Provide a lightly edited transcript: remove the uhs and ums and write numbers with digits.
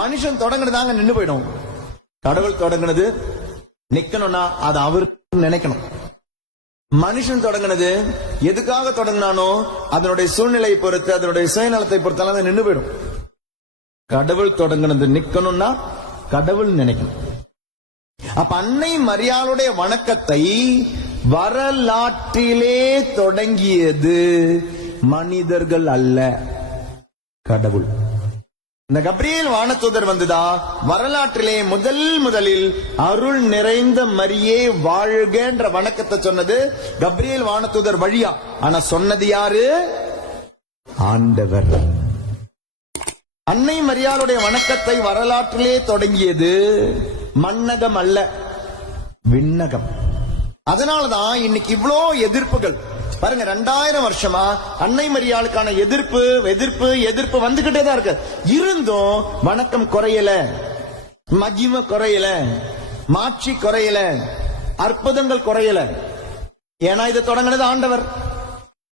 மனுஷன் தொடங்கினதாங்க நின்னு போயிடும். கடவுள் தொடங்கினது நிக்கணும்னா அது அவரு நினைக்கணும். மனுஷன் தொடங்கினது எதுக்காக தொடங்கினானோ அதனுடைய சூழ்நிலையை பொறுத்து, அதனுடைய சுயநலத்தை பொறுத்தாலும் அது நின்னு போயிடும். கடவுள் தொடங்கினது நிக்கணும்னா கடவுள் நினைக்கணும். அப்ப அன்னை மரியாளுடைய வணக்கத்தை வரலாற்றிலே தொடங்கியது மனிதர்கள் அல்ல, கடவுள். இந்த கப்ரியேல் வானதூதர் வந்துதா வரலாற்றிலே முதலில் அருள் நிறைந்த மரியே வாழ்கன்ற வணக்கத்தை சொன்னது கப்ரியேல் வானதூதர் வழியா. ஆனா சொன்னது யாரு? ஆண்டவர். அன்னை மரியாளுடைய வணக்கத்தை வரலாற்றிலே தொடங்கியது மன்னகம் அல்ல, விண்ணகம். அதனாலதான் இன்னைக்கு இவ்வளோ எதிர்ப்புகள் பாருங்க. 2000 வருஷமா அன்னை மரியாளுக்கான எதிர்ப்பு வந்துகிட்டே தான் இருக்கு. இருந்தும் வணக்கம் குறையல, மகிமை குறையல, மாட்சி குறையல, அற்புதங்கள் குறையல. ஏன்னா இது தொடங்கினது ஆண்டவர்.